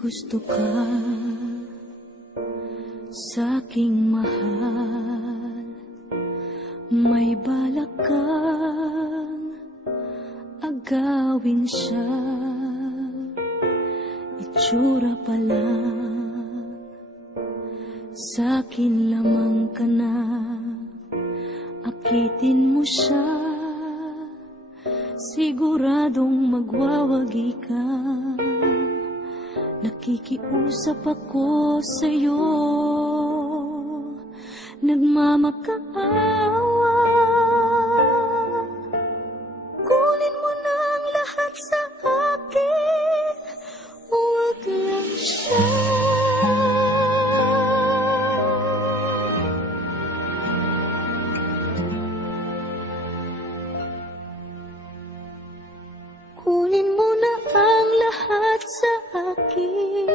gusto ka sa'king mahal, may balak kang agawin siya. Itsura pa lang, sa'kin lamang ka na, akitin mo siya, siguradong magwawagi ka. Nakikiusap ako sa'yo, nagmamakaawa. Kunin mo na ang lahat sa akin, huwag lang siya. Kunin mo na ang lahat sa akin,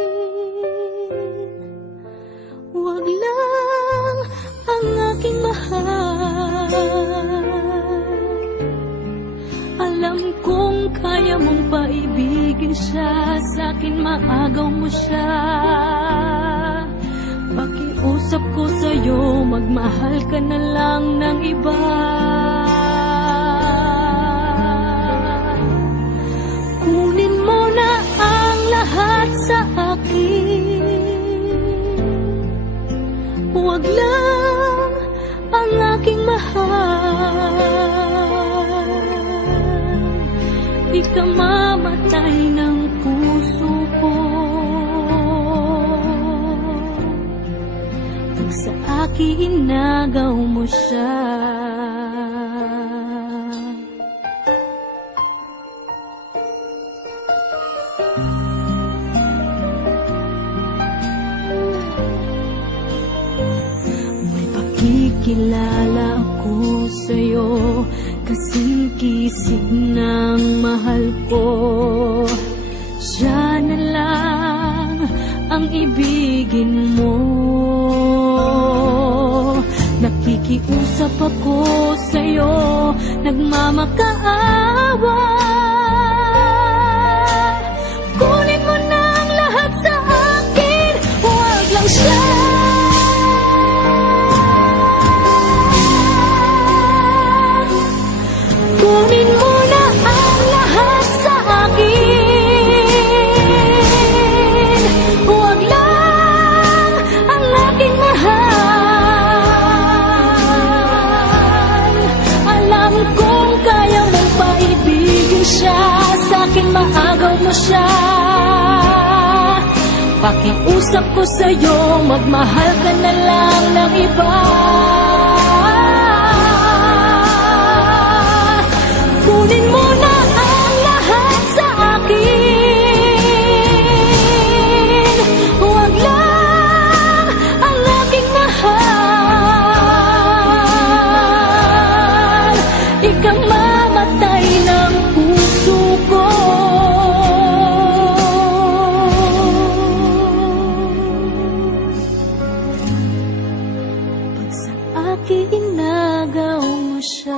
huwag lang ang aking mahal. Alam kong kaya mong paibigin siya, sa'kin maagaw mo siya. Pakiusap ko sa'yo, magmahal ka na lang ng iba. Kunin mo na ang lahat sa akin, huwag lang ang aking mahal. Di ka mamatay ng puso ko pag sa akin inagaw mo siya. Kilala ako sa'yo, kasing-kisig ng mahal ko. Siya na lang ang ibigin mo. Nakikiusap ako sa'yo, nagmamakaawa. Kunin mo na ang lahat sa akin, huwag lang siya. Kunin mo na ang lahat sa akin, huwag lang ang aking mahal. Alam kong kaya mong paibigin siya, sa'kin maagaw mo siya. Pakiusap ko sa'yo, magmahal ka na lang ng iba. Kunin mo na ang lahat sa akin, huwag lang ang aking mahal. Ikang mamatay ng puso ko pag sa akin inagaw mo siya.